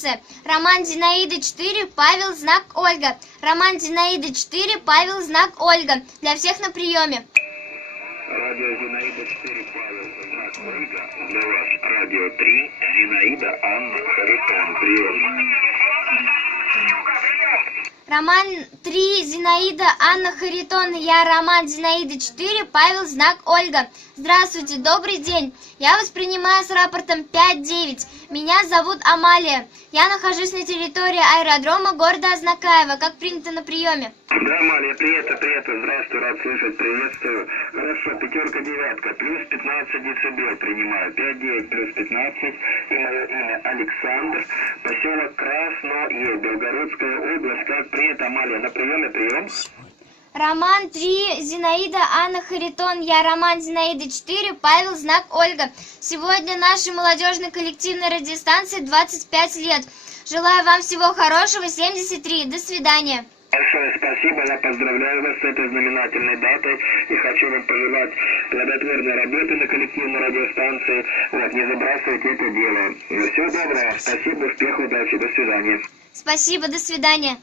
радиостанция. Роман Зинаида 4, Павел, знак Ольга. Роман Зинаида 4, Павел, знак Ольга. Для всех на приеме. Радио Зинаида 4, Павел, знак Ольга. Для вас радио 3, Зинаида, Анна, Харитон. Прием. Роман 3, Зинаида, Анна, Харитон. Я Роман Зинаида 4, Павел, знак Ольга. Здравствуйте, добрый день. Я вас принимаю с рапортом 5-9. Меня зовут Амалия. Я нахожусь на территории аэродрома города Азнакаево. Как принято на приеме? Да, Амалия, привет. Здравствуй, рад слышать, приветствую. Хорошо, 5-9, плюс 15 децибел принимаю. 5-9 плюс 15. И мое имя Александр. Поселок Красное, Белгородская область. Как принято, Амалия, на прием. Роман 3, Зинаида, Анна, Харитон. Я Роман Зинаида 4, Павел, знак Ольга. Сегодня нашей молодежной коллективной радиостанции 25 лет. Желаю вам всего хорошего. 73. До свидания. Большое спасибо, я поздравляю вас с этой знаменательной датой и хочу вам пожелать плодотворной работы на коллективной радиостанции. Не забрасывайте это дело. Всего доброго, спасибо, успехов, удачи, до свидания. Спасибо, до свидания.